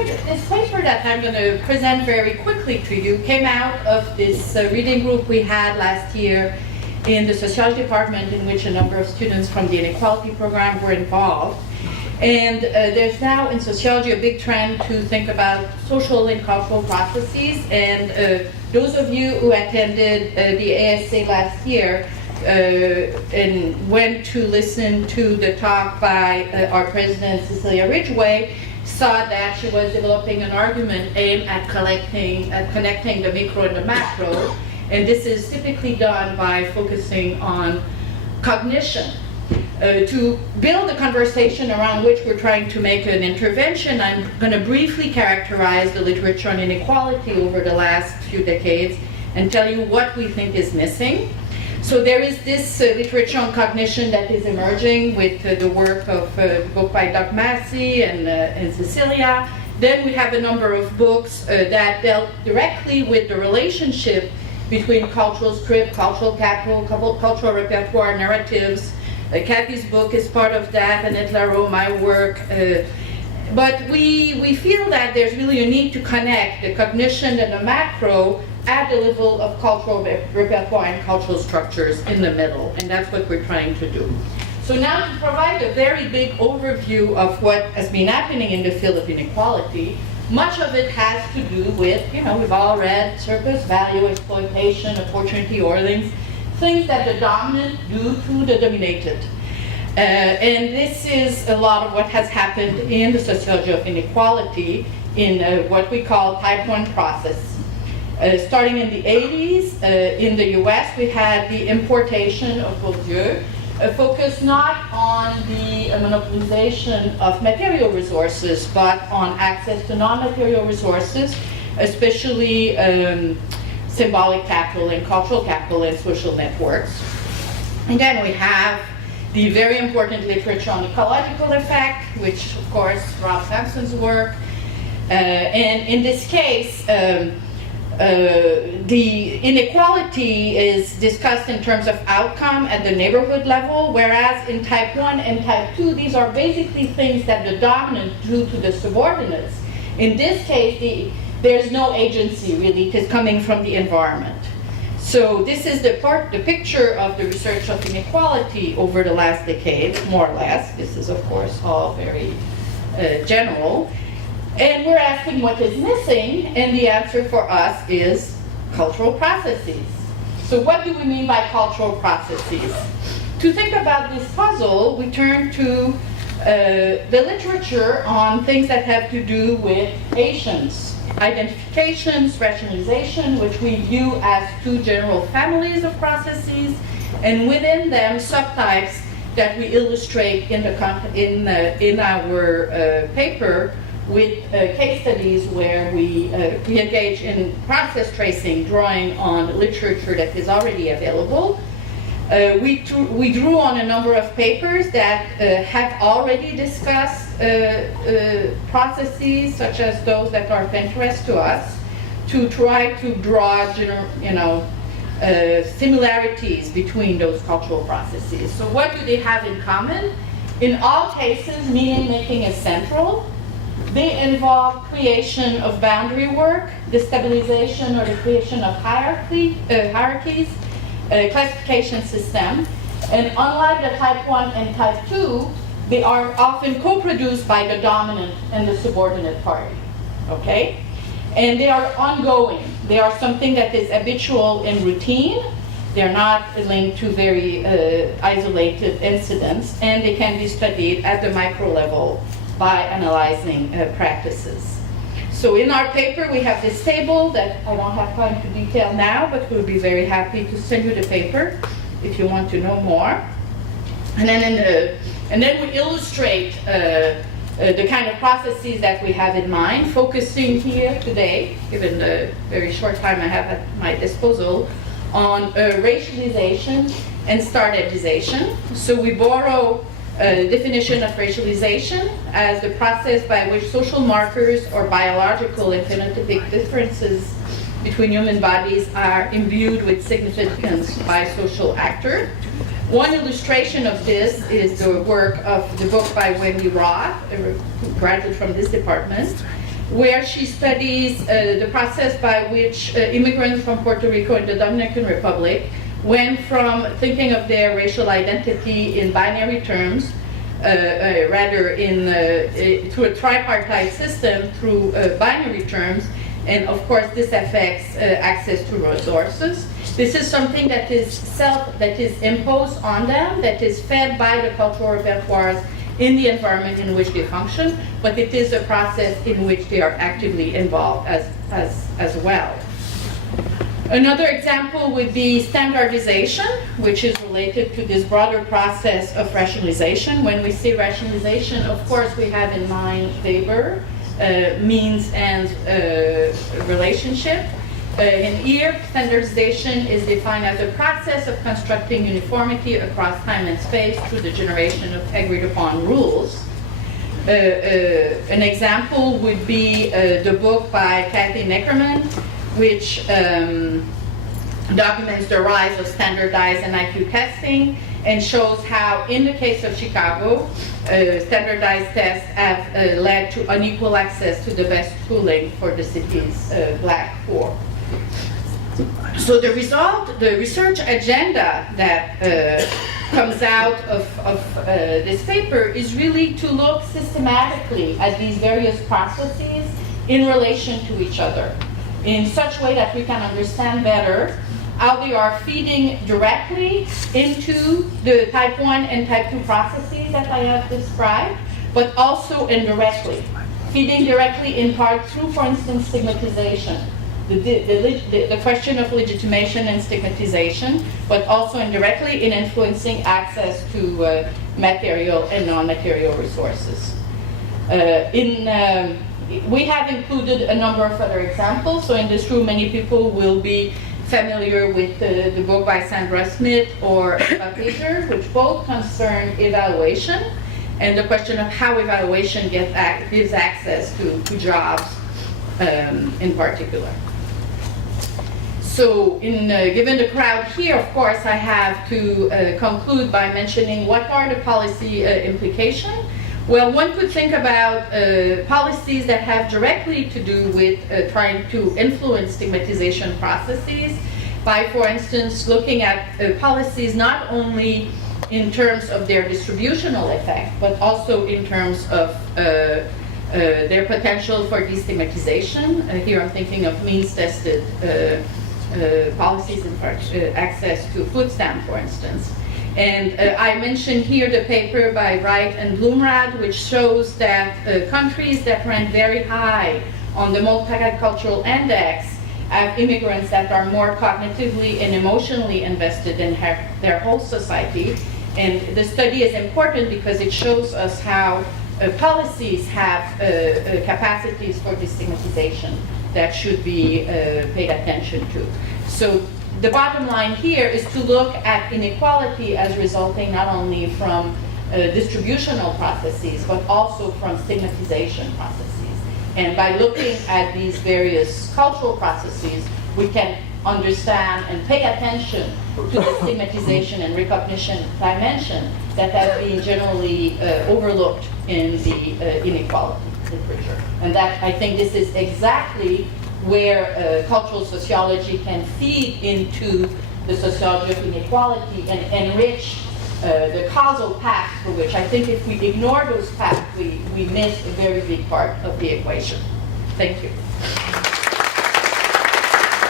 this paper that I'm going to present very quickly to you came out of this reading group we had last year in the sociology department, in which a number of students from the Inequality Program were involved. And there's now in sociology a big trend to think about social and cultural processes. And those of you who attended the ASA last year and went to listen to the talk by our president, Cecilia Ridgway, saw that she was developing an argument aimed at connecting the micro and the macro. And this is typically done by focusing on cognition. To build a conversation around which we're trying to make an intervention, I'm going to briefly characterize the literature on inequality over the last few decades and tell you what we think is missing. So there is this literature on cognition that is emerging with the work of the book by Doug Massey and Cecilia. Then we have a number of books that dealt directly with the relationship between cultural script, cultural capital, cultural repertoire, narratives. Kathy's book is part of that, and Annette Laro, my work. But we feel that there's really a need to connect the cognition and the macro at the level of cultural repertoire and cultural structures in the middle, and that's what we're trying to do. So now to provide a very big overview of what has been happening in the field of inequality, much of it has to do with, we've all read surplus value, exploitation, opportunity ordering, things that the dominant do to the dominated. And this is a lot of what has happened in the sociology of inequality in what we call type 1 process. Starting in the 80s, in the US, we had the importation of Bourdieu, focused not on the monopolization of material resources, but on access to non-material resources, especially symbolic capital and cultural capital and social networks. And then we have the very important literature on ecological effect, which of course Rob Sampson's work. And in this case, the inequality is discussed in terms of outcome at the neighborhood level, whereas in type 1 and type 2, these are basically things that the dominant do to the subordinates. In this case, there's no agency really, it is coming from the environment. So this is the picture of the research of inequality over the last decade, more or less. This is of course all very general. And we're asking what is missing, and the answer for us is cultural processes. So what do we mean by cultural processes? To think about this puzzle, we turn to the literature on things that have to do with Asians. Identifications, rationalization, which we view as two general families of processes, and within them subtypes that we illustrate in our paper with case studies where we engage in process tracing, drawing on literature that is already available. We drew on a number of papers that have already discussed processes such as those that are of interest to us, to try to draw similarities between those cultural processes. So what do they have in common? In all cases, meaning making is central. They involve creation of boundary work, the stabilization or the creation of hierarchies, classification system, and unlike the type 1 and type 2, they are often co-produced by the dominant and the subordinate party, okay? And they are ongoing. They are something that is habitual and routine. They're not linked to very isolated incidents, and they can be studied at the micro level by analyzing practices. So in our paper, we have this table that I don't have time to detail now, but we'll be very happy to send you the paper if you want to know more. And then we illustrate the kind of processes that we have in mind, focusing here today, given the very short time I have at my disposal, on racialization and standardization. So we borrow the definition of racialization as the process by which social markers or biological and phenotypic differences between human bodies are imbued with significance by social actors. One illustration of this is the work of the book by Wendy Roth, who graduated from this department, where she studies the process by which immigrants from Puerto Rico and the Dominican Republic went from thinking of their racial identity in binary terms, rather through a tripartite system, through binary terms, and of course this affects access to resources. This is something that is imposed on them, that is fed by the cultural repertoires in the environment in which they function, but it is a process in which they are actively involved as well. Another example would be standardization, which is related to this broader process of rationalization. When we say rationalization, of course, we have in mind Weber, means and relationship. In here, standardization is defined as a process of constructing uniformity across time and space through the generation of agreed-upon rules. An example would be the book by Kathy Neckerman, which documents the rise of standardized and IQ testing and shows how, in the case of Chicago, standardized tests have led to unequal access to the best schooling for the city's Black poor. So the result, the research agenda that comes out of this paper is really to look systematically at these various processes in relation to each other, in such a way that we can understand better how they are feeding directly into the type 1 and type 2 processes that I have described, but also indirectly, feeding directly in part through, for instance, stigmatization, the question of legitimation and stigmatization, but also indirectly in influencing access to material and non-material resources. We have included a number of other examples. So in this room, many people will be familiar with the book by Sandra Smith or Eva Pager, which both concern evaluation and the question of how evaluation gives access to jobs in particular. So given the crowd here, of course, I have to conclude by mentioning what are the policy implications. Well, one could think about policies that have directly to do with trying to influence stigmatization processes by, for instance, looking at policies not only in terms of their distributional effect, but also in terms of their potential for destigmatization. Here I'm thinking of means-tested policies in access to food stamp, for instance. And I mentioned here the paper by Wright and Blumrad, which shows that countries that rank very high on the multicultural index have immigrants that are more cognitively and emotionally invested in their whole society. And the study is important because it shows us how policies have capacities for destigmatization that should be paid attention to. So the bottom line here is to look at inequality as resulting not only from distributional processes, but also from stigmatization processes. And by looking at these various cultural processes, we can understand and pay attention to the stigmatization and recognition dimension that have been generally overlooked in the inequality literature. And that, I think this is exactly where cultural sociology can feed into the sociology of inequality and enrich the causal path, for which I think if we ignore those paths, we miss a very big part of the equation. Thank you.